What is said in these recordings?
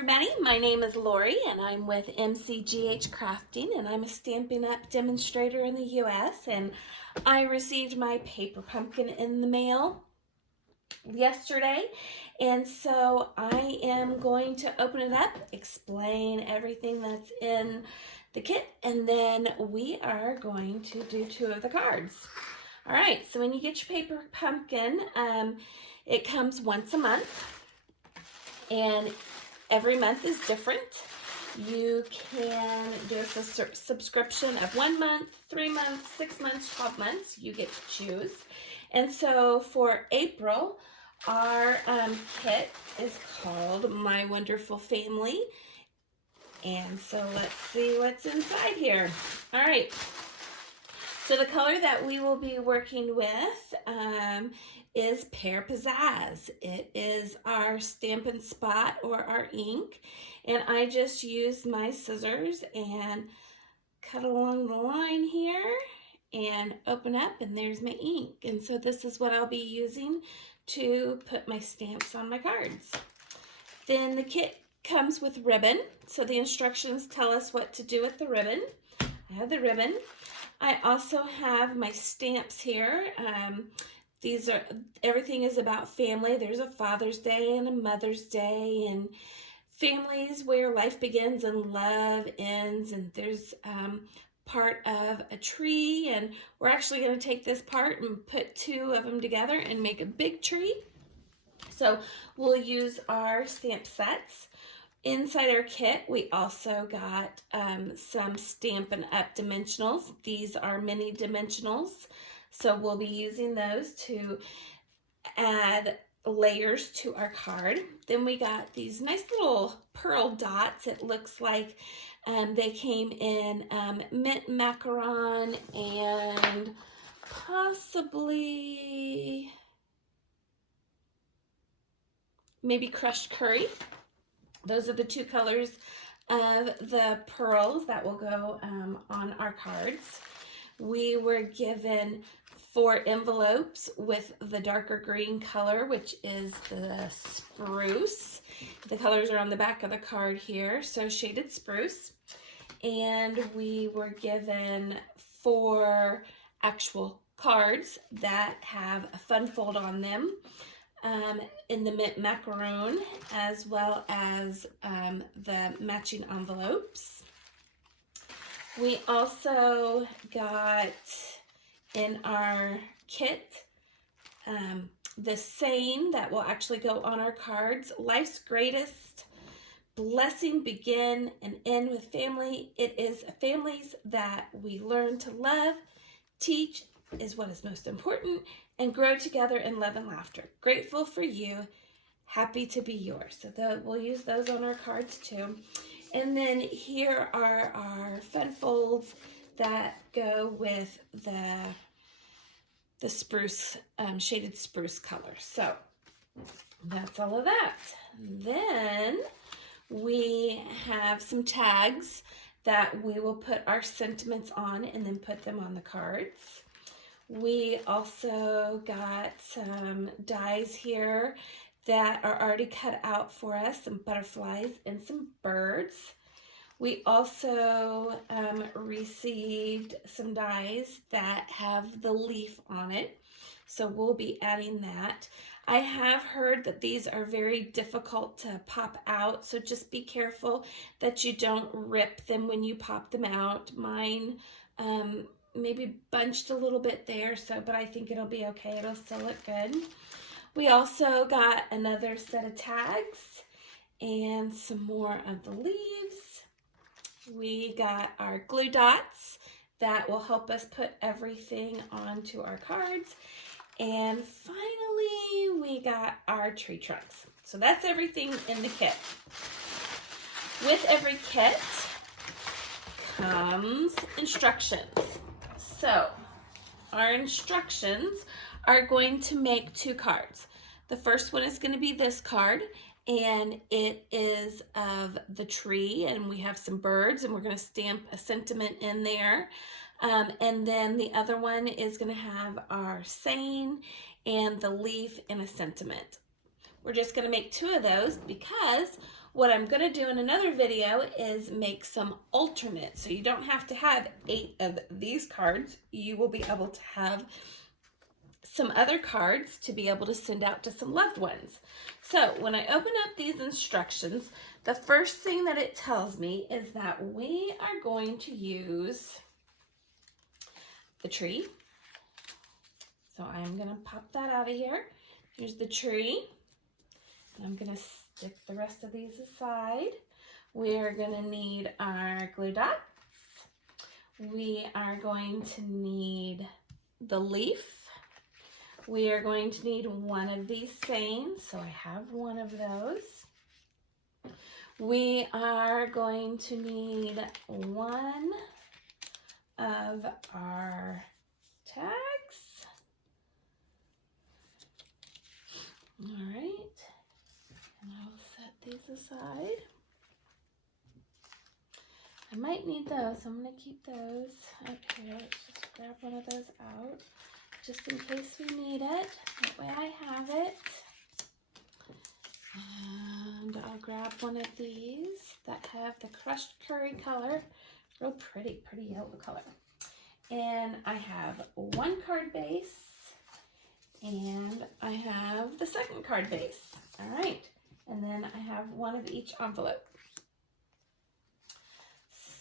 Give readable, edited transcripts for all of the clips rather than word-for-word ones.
everybody, my name is Lori and I'm with MCGH Crafting and I'm a Stampin' Up! Demonstrator in the US, and I received my paper pumpkin in the mail yesterday, and so I am going to open it up, explain everything that's in the kit, and then we are going to do two of the cards. Alright, so when you get your paper pumpkin, it comes once a month, and every month is different. You can do a subscription of 1 month, 3 months, 6 months, 12 months. You get to choose. And so for April, our kit is called My Wonderful Family. And so let's see what's inside here. All right. So the color that we will be working with is Pear Pizzazz. It is our Stampin' Spot or our ink. And I just used my scissors and cut along the line here and open up, and there's my ink. And so this is what I'll be using to put my stamps on my cards. Then the kit comes with ribbon. So the instructions tell us what to do with the ribbon. I have the ribbon. I also have my stamps here. Everything is about family. There's a Father's Day and a Mother's Day, and families where life begins and love ends, and there's part of a tree, and we're actually going to take this part and put two of them together and make a big tree. So we'll use our stamp sets. Inside our kit, we also got some Stampin' Up! Dimensionals. These are mini dimensionals, so we'll be using those to add layers to our card. Then we got these nice little pearl dots. It looks like they came in mint macaron and possibly maybe crushed curry. Those are the two colors of the pearls that will go on our cards. We were given 4 envelopes with the darker green color, which is the spruce. The colors are on the back of the card here, so shaded spruce. And we were given 4 actual cards that have a fun fold on them. In the mint macaroon, as well as the matching envelopes. We also got in our kit the saying that will actually go on our cards: life's greatest blessing begin and end with family. It is families that we learn to love, teach is what is most important, and grow together in love and laughter. Grateful for you, happy to be yours. So we'll use those on our cards too. And then here are our fun folds that go with the spruce, shaded spruce color. So that's all of that. Then we have some tags that we will put our sentiments on and then put them on the cards. We also got some dies here that are already cut out for us, some butterflies and some birds. We also received some dies that have the leaf on it, so we'll be adding that. I have heard that these are very difficult to pop out, so just be careful that you don't rip them when you pop them out. Mine maybe bunched a little bit there, but I think it'll be okay. It'll still look good. We also got another set of tags and some more of the leaves. We got our glue dots that will help us put everything onto our cards. And finally, we got our tree trunks. So that's everything in the kit. With every kit comes instructions. So our instructions are going to make 2 cards. The first one is going to be this card, and it is of the tree, and we have some birds, and we're going to stamp a sentiment in there. And then the other one is going to have our saying and the leaf and a sentiment. We're just going to make 2 of those because What I'm going to do in another video is make some alternates. So you don't have to have 8 of these cards. You will be able to have some other cards to be able to send out to some loved ones. So when I open up these instructions, the first thing that it tells me is that we are going to use the tree. So I'm going to pop that out of here. Here's the tree. And I'm going to stick the rest of these aside. We're going to need our glue dots. We are going to need the leaf. We are going to need one of these sayings, so I have one of those. We are going to need one of our tags. All right, and I'll set these aside. I might need those, so I'm going to keep those up here. Let's just grab one of those out, just in case we need it. That way I have it. And I'll grab one of these that have the crushed curry color. Real pretty yellow color. And I have one card base, and I have the second card base. All right, and then I have one of each envelope.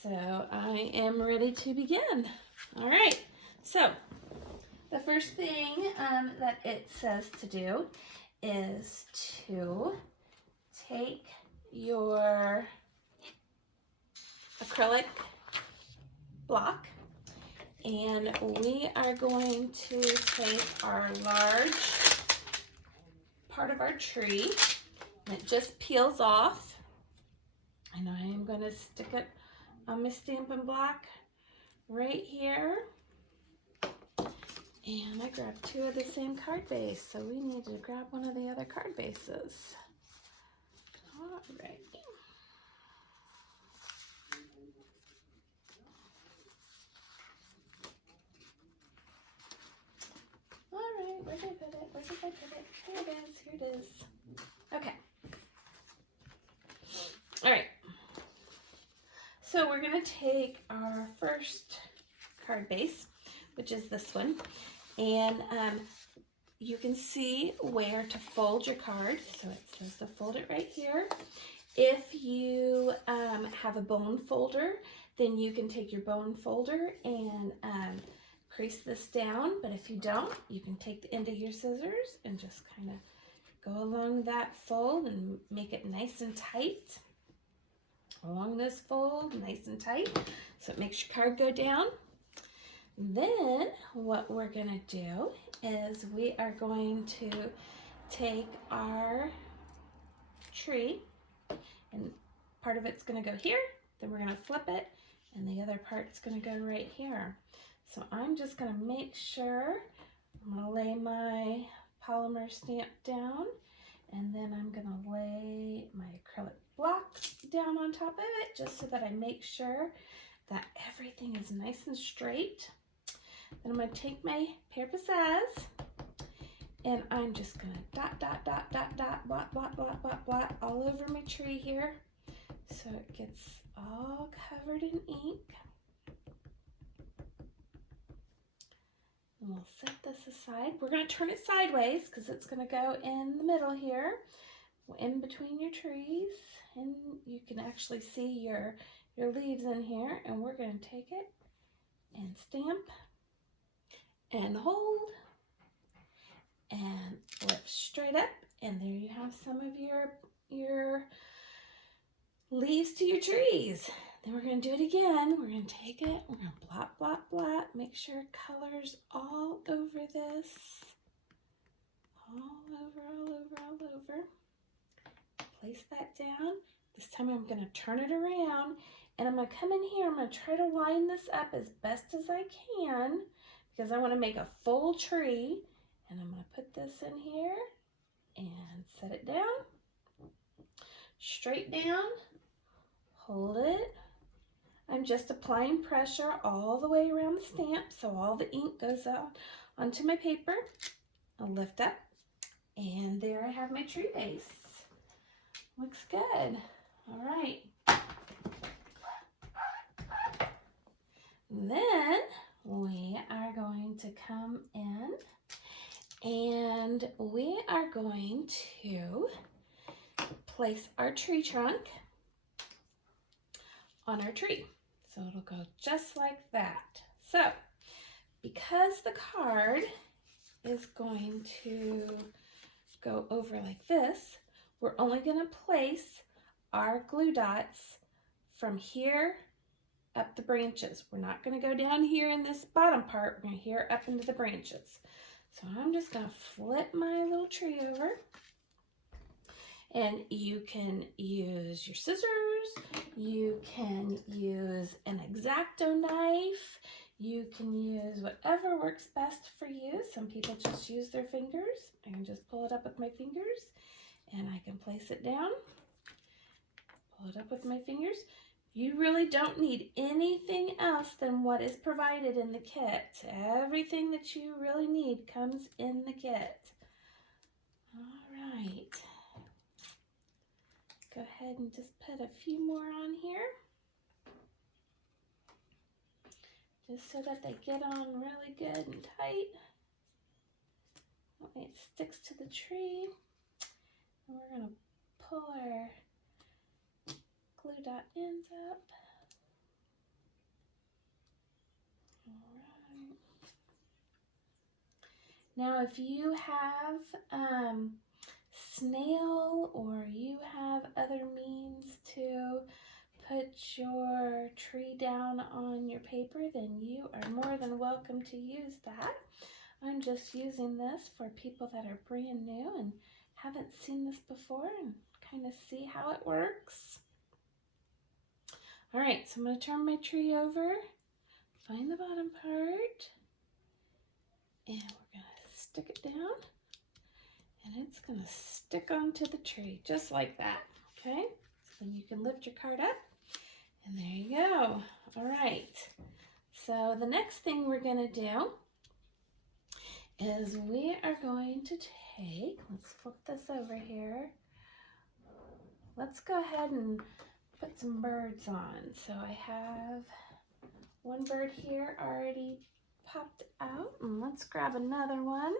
So I am ready to begin. All right, so the first thing that it says to do is to take your acrylic block, and we are going to take our large part of our tree, and it just peels off. And I am going to stick it on my Stampin' block right here. And I grabbed 2 of the same card base, so we need to grab one of the other card bases. All right. All right, where did I put it? Where did I put it? Here it is, here it is. Okay. All right. So we're going to take our first card base, which is this one, and you can see where to fold your card. So it says to fold it right here. If you have a bone folder, then you can take your bone folder and crease this down. But if you don't, you can take the end of your scissors and just kind of go along that fold and make it nice and tight. Along this fold, nice and tight, so it makes your card go down. Then what we're going to do is we are going to take our tree, and part of it's going to go here, then we're going to flip it, and the other part's going to go right here. So I'm just going to make sure, I'm going to lay my polymer stamp down, and then I'm going to lay my acrylic blocks down on top of it, just so that I make sure that everything is nice and straight. Then I'm going to take my pair pizzazz, and I'm just going to dot, dot, dot, dot, dot, blot, blot, blot, blot, blot all over my tree here, so it gets all covered in ink. And we'll set this aside. We're going to turn it sideways because it's going to go in the middle here, in between your trees, and you can actually see your leaves in here. And we're going to take it and stamp and hold and lift straight up, and there you have some of your leaves to your trees. Then we're going to do it again. We're going to take it, we're going to blot, blot, blot, make sure color's all over this, all over. Place that down. This time I'm going to turn it around, and I'm going to come in here. I'm going to try to line this up as best as I can because I want to make a full tree. And I'm going to put this in here and set it down, straight down, hold it. I'm just applying pressure all the way around the stamp so all the ink goes out onto my paper. I'll lift up, and there I have my tree base. Looks good. All right. Then we are going to come in and we are going to place our tree trunk on our tree. So it'll go just like that. So because the card is going to go over like this, we're only going to place our glue dots from here up the branches. We're not going to go down here in this bottom part. We're going to here up into the branches. So I'm just going to flip my little tree over, and you can use your scissors, you can use an X-Acto knife, you can use whatever works best for you. Some people just use their fingers. I can just pull it up with my fingers and I can place it down, pull it up with my fingers. You really don't need anything else than what is provided in the kit. Everything that you really need comes in the kit. All right. Go ahead and just put a few more on here, just so that they get on really good and tight. That way it sticks to the tree. And we're going to pull our glue dot ends up. All right. Now if you have snail or you have other means to put your tree down on your paper, then you are more than welcome to use that. I'm just using this for people that are brand new and haven't seen this before and kind of see how it works. All right, so I'm going to turn my tree over, find the bottom part, and we're going to stick it down, and it's going to stick onto the tree just like that, okay? So then you can lift your card up, and there you go. All right, so the next thing we're going to do is we are going to take, let's flip this over here. Let's go ahead and put some birds on. So I have one bird here already popped out, and let's grab another one.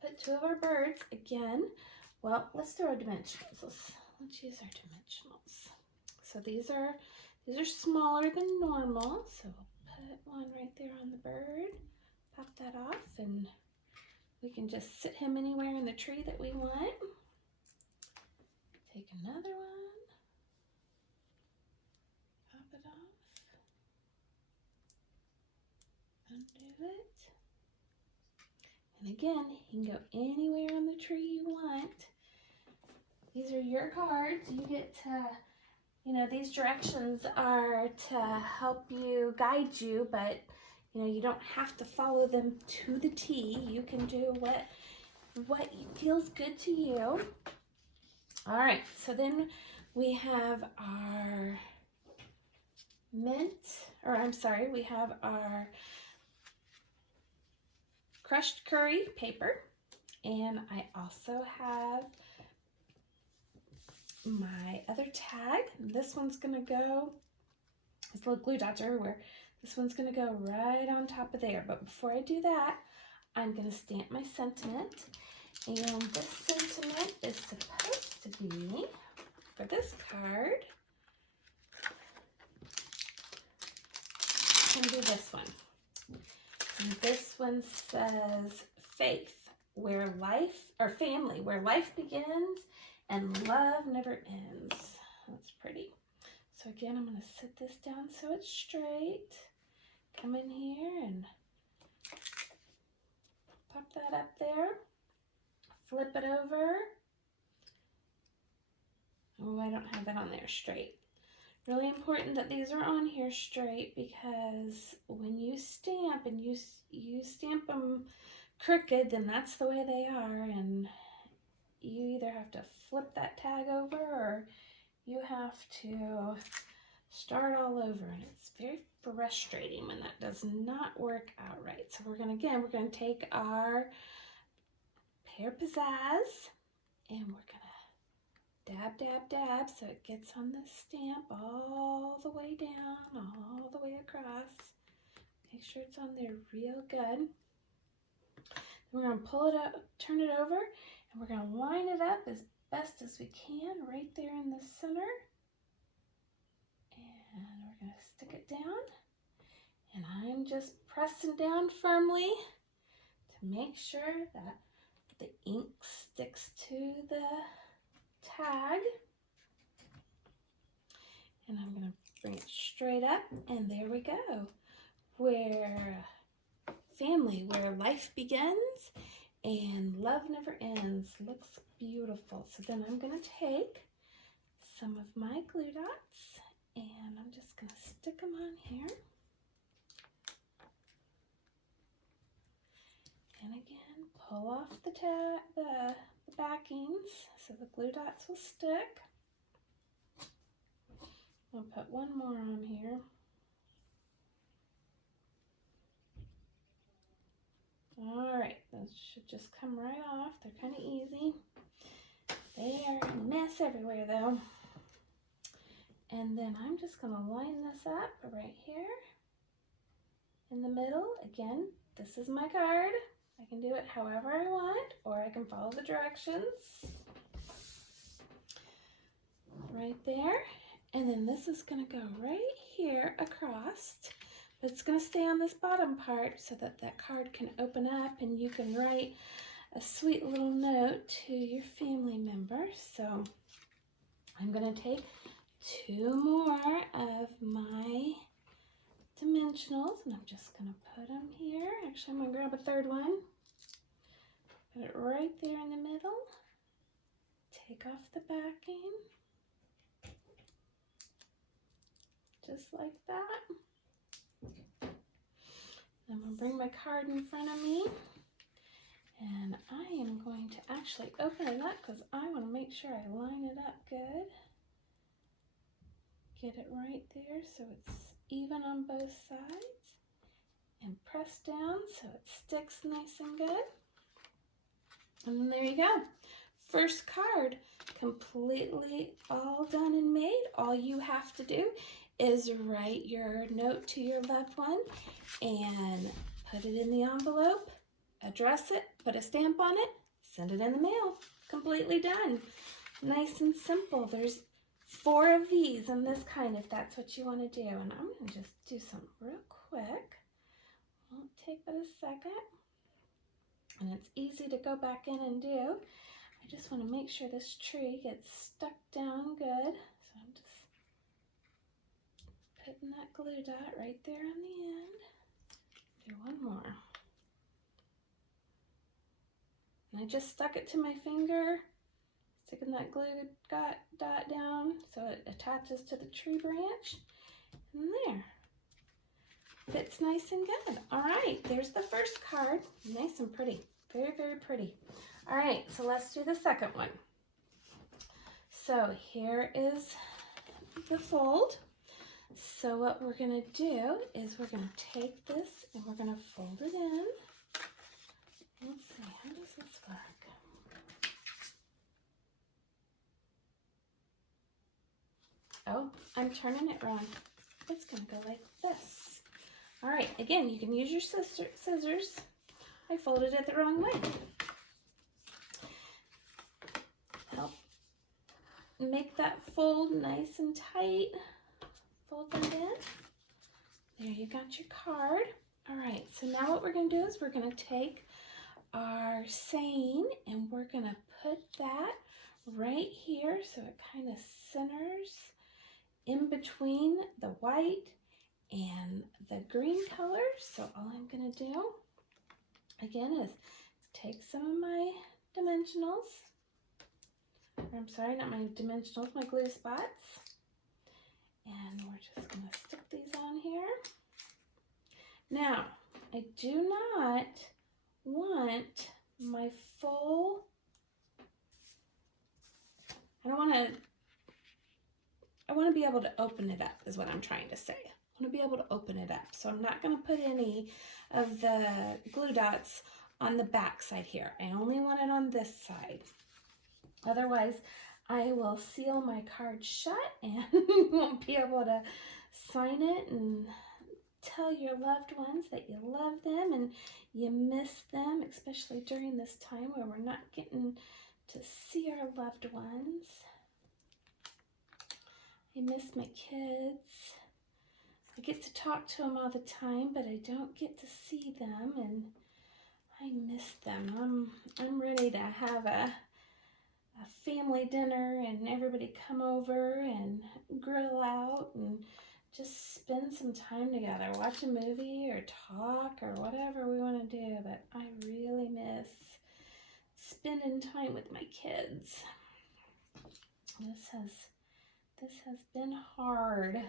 Put two of our birds again. Well, let's do our dimensionals. Let's use our dimensionals. So these are smaller than normal. So we'll put one right there on the bird. Pop that off, and we can just sit him anywhere in the tree that we want. Take another one, pop it off, undo it, and again, you can go anywhere on the tree you want. These are your cards. You get to, you know, these directions are to help you, guide you, but you know, you don't have to follow them to the T. You can do what feels good to you. All right, so then we have our we have our crushed curry paper, and I also have my other tag. This one's gonna go, these little glue dots are everywhere. This one's gonna go right on top of there, but before I do that, I'm gonna stamp my sentiment, and this sentiment is supposed to be, for this card, I'm gonna do this one. And this one says faith, where life, or family, where life begins and love never ends. That's pretty. So again, I'm gonna sit this down so it's straight. Come in here and pop that up there. Flip it over. Oh, I don't have that on there straight. Really important that these are on here straight, because when you stamp and you stamp them crooked, then that's the way they are, and you either have to flip that tag over or you have to start all over, and it's very frustrating when that does not work out right. So we're gonna take our pear pizzazz and we're gonna dab, dab, dab, so it gets on the stamp all the way down, all the way across. Make sure it's on there real good. Then we're going to pull it up, turn it over, and we're going to line it up as best as we can right there in the center. And we're going to stick it down. And I'm just pressing down firmly to make sure that the ink sticks to the tag. And I'm going to bring it straight up, and there we go. Where family, where life begins and love never ends. Looks beautiful. So then I'm going to take some of my glue dots and I'm just going to stick them on here. And again, pull off the backings so the glue dots will stick. I'll put one more on here. All right, those should just come right off. They're kind of easy. They are a mess everywhere though. And then I'm just going to line this up right here in the middle. Again, this is my card. I can do it however I want, or I can follow the directions. Right there. And then this is going to go right here across. But it's going to stay on this bottom part so that that card can open up and you can write a sweet little note to your family member. So I'm going to take 2 more of my dimensionals and I'm just going to put them here. Actually, I'm going to grab a third one. Put it right there in the middle. Take off the backing. Just like that. I'm going to bring my card in front of me and I am going to actually open it up because I want to make sure I line it up good. Get it right there so it's even on both sides and press down so it sticks nice and good. And then there you go. First card completely all done and made. All you have to do is write your note to your loved one and put it in the envelope, address it, put a stamp on it, send it in the mail. Completely done. Nice and simple. There's 4 of these in this kind if that's what you want to do. And I'm going to just do some real quick. Won't take but a second. And it's easy to go back in and do. I just want to make sure this tree gets stuck down good. So I'm just putting that glue dot right there on the end. Do one more. And I just stuck it to my finger, sticking that glue dot down so it attaches to the tree branch. And there. Fits nice and good. All right, there's the first card. Nice and pretty. Very, very pretty. All right, so let's do the second one. So here is the fold. So what we're going to do is we're going to take this and we're going to fold it in. Let's see, how does this work? Oh, I'm turning it wrong. It's going to go like this. All right, again, you can use your scissors. I folded it the wrong way. Help make that fold nice and tight. Fold that in. There, you got your card. All right, so now what we're going to do is we're going to take our saying and we're going to put that right here so it kind of centers in between the white and the green color. So all I'm going to do again is take some of my dimensionals. I'm sorry, not my dimensionals, my glue spots. And we're just going to stick these on here. Now, I do not want my full, I want to be able to open it up is what I'm trying to say. I want to be able to open it up. So I'm not going to put any of the glue dots on the back side here. I only want it on this side. Otherwise, I will seal my card shut and you won't be able to sign it and tell your loved ones that you love them and you miss them, especially during this time where we're not getting to see our loved ones. I miss my kids. I get to talk to them all the time, but I don't get to see them, and I miss them. I'm ready to have a family dinner and everybody come over and grill out and just spend some time together, watch a movie or talk or whatever we want to do. But I really miss spending time with my kids. This has been hard.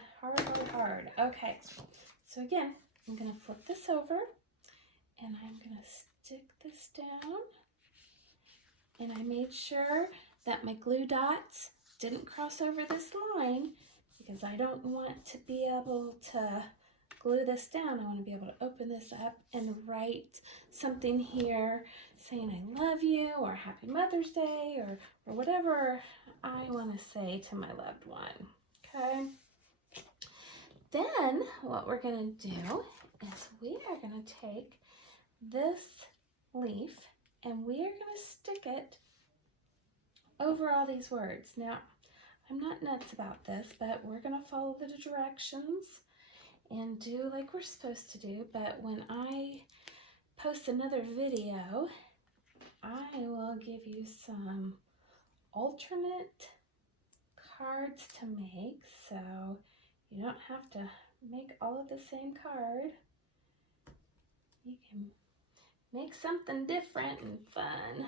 Okay, so again, I'm going to flip this over and I'm going to stick this down. And I made sure that my glue dots didn't cross over this line because I don't want to be able to glue this down. I want to be able to open this up and write something here saying I love you or Happy Mother's Day or whatever I want to say to my loved one. Okay. Then what we're going to do is we are going to take this leaf and we are going to stick it over all these words. Now, I'm not nuts about this, but we're going to follow the directions and do like we're supposed to do. But when I post another video, I will give you some alternate cards to make, so you don't have to make all of the same card. You can make something different and fun.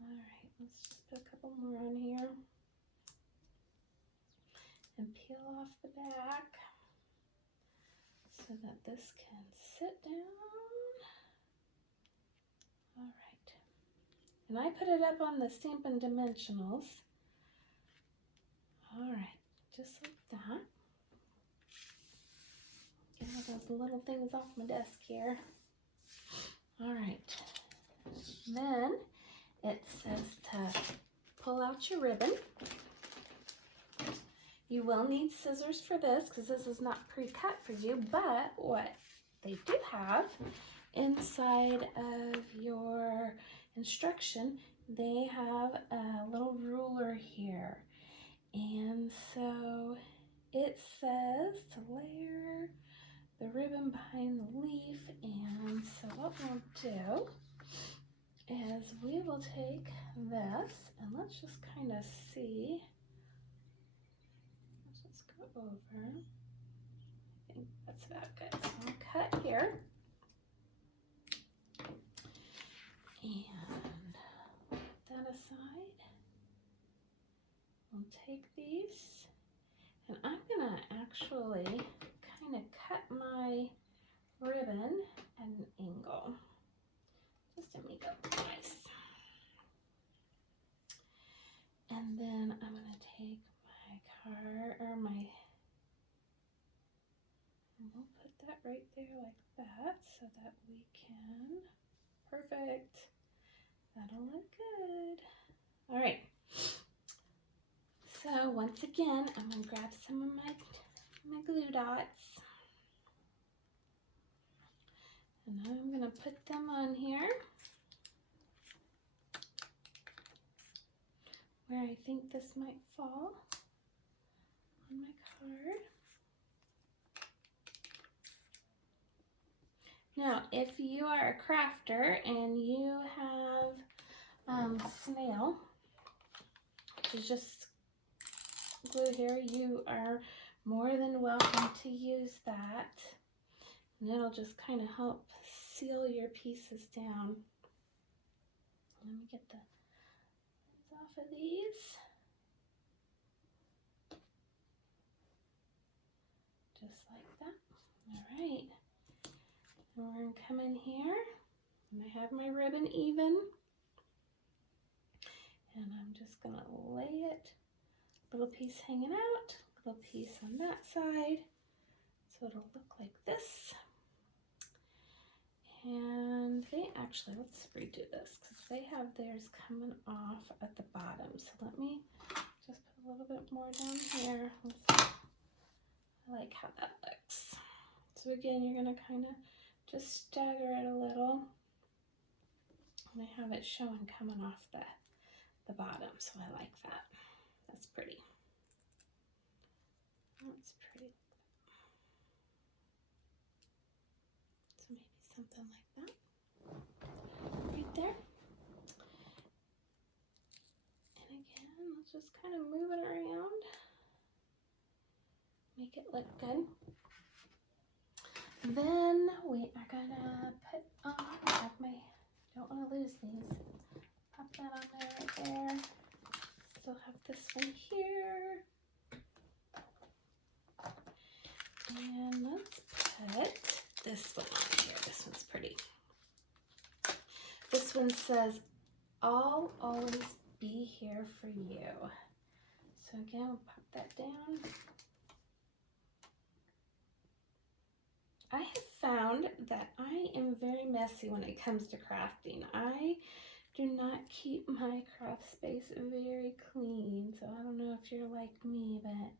All right, let's just put a couple more on here and peel off the back so that this can sit down. All right, and I put it up on the Stampin' Dimensionals. All right, just like that. Get all those little things off my desk here. All right, then it says to pull out your ribbon. You will need scissors for this because this is not pre-cut for you, but what they do have inside of your instruction, they have a little ruler here. And so it says to layer the ribbon behind the leaf. And so what we'll do is we will take this and let's just kind of see. Let's just go over. I think that's about good. So I'll cut here. And put that aside. We'll take these and I'm gonna actually kind of cut my ribbon at an angle just to make it nice. And then I'm gonna take my card or my, and we'll put that right there like that so that we can, perfect. That'll look good. All right. So once again, I'm going to grab some of my glue dots. And now I'm going to put them on here where I think this might fall on my card. Now, if you are a crafter and you have Snail, which is just glue here, you are more than welcome to use that. And it'll just kind of help seal your pieces down. Let me get the lids off of these. Just like that. All right. And we're going to come in here, and I have my ribbon even, and I'm just going to lay it, little piece hanging out, little piece on that side, so it'll look like this. And they actually, let's redo this because they have theirs coming off at the bottom. So let me just put a little bit more down here. I like how that looks. So again, you're going to kind of just stagger it a little. And I have it showing coming off the bottom, so I like that. That's pretty. That's pretty. So maybe something like that right there. And again, let's just kind of move it around. Make it look good. Then we are gonna put on, I have my, don't want to lose these. Pop that on there right there. Still have this one here. And let's put this one on here. This one's pretty. This one says, I'll always be here for you. So again, we'll pop that down. I have found that I am very messy when it comes to crafting. I do not keep my craft space very clean, so I don't know if you're like me, but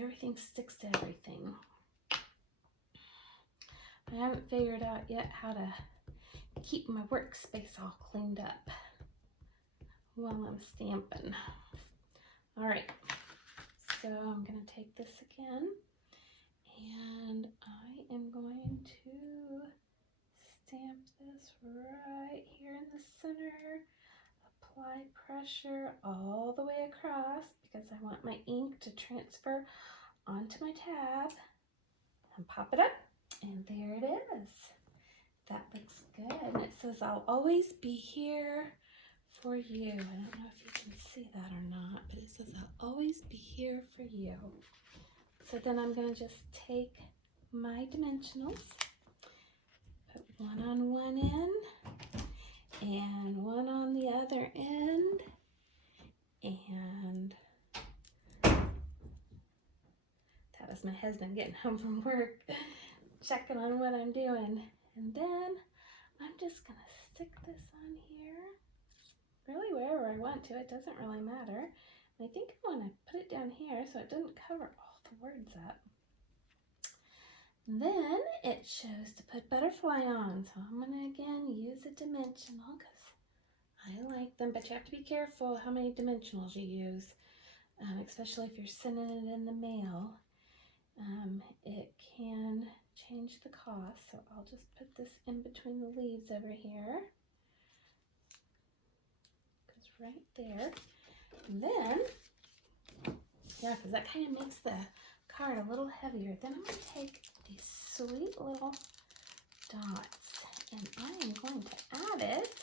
everything sticks to everything. I haven't figured out yet how to keep my workspace all cleaned up while I'm stamping. All right, so I'm gonna take this again. And I am going to stamp this right here in the center, apply pressure all the way across because I want my ink to transfer onto my tab, and pop it up, and there it is. That looks good. And it says, I'll always be here for you. I don't know if you can see that or not, but it says, I'll always be here for you. So then I'm going to just take my dimensionals, put one on one end and one on the other end, and that was my husband getting home from work, checking on what I'm doing. And then I'm just going to stick this on here, really wherever I want to. It doesn't really matter. And I think I want to put it down here so it doesn't cover all the words up. Then it shows to put butterfly on, so I'm going to again use a dimensional because I like them, but you have to be careful how many dimensionals you use, especially if you're sending it in the mail. It can change the cost, so I'll just put this in between the leaves over here. Goes right there. And then, yeah, because that kind of makes the card a little heavier. Then I'm going to take these sweet little dots and I am going to add it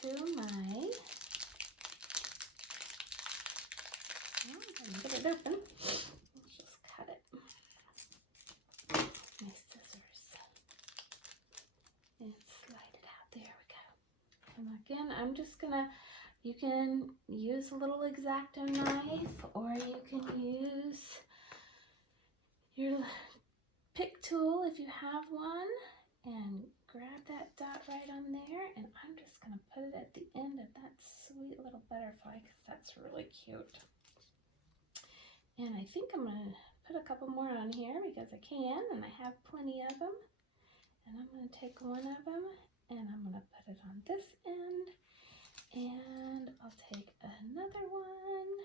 to my, I'm going to get it open. Let's just cut it. My scissors. And slide it out. There we go. And again, I'm just going to, you can use a little X-Acto knife or you can use your pick tool if you have one and grab that dot right on there, and I'm just going to put it at the end of that sweet little butterfly because that's really cute. And I think I'm going to put a couple more on here because I can, and I have plenty of them. And I'm going to take one of them and I'm going to put it on this end, and I'll take another one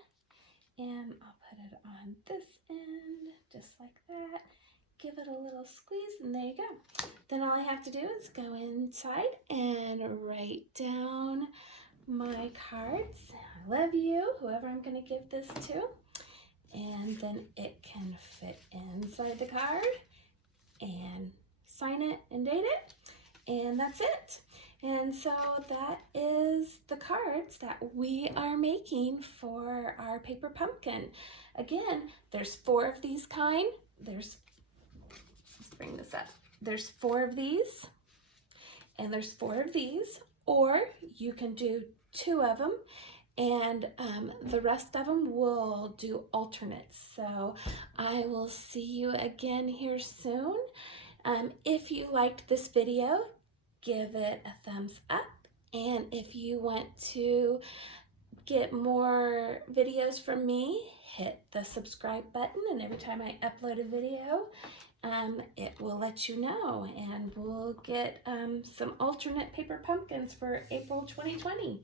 and I'll put it on this end just like that. Give it a little squeeze, and there you go. Then all I have to do is go inside and write down my cards. I love you, whoever I'm going to give this to. And then it can fit inside the card and sign it and date it. And that's it. And so that is the cards that we are making for our paper pumpkin. Again, there's 4 of these kind. Let's bring this up. There's 4 of these, and there's 4 of these, or you can do 2 of them, and the rest of them will do alternates. So I will see you again here soon. If you liked this video, give it a thumbs up. And if you want to get more videos from me, hit the subscribe button, and every time I upload a video, it will let you know, and we'll get some alternate paper pumpkins for April 2020.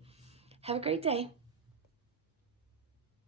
Have a great day.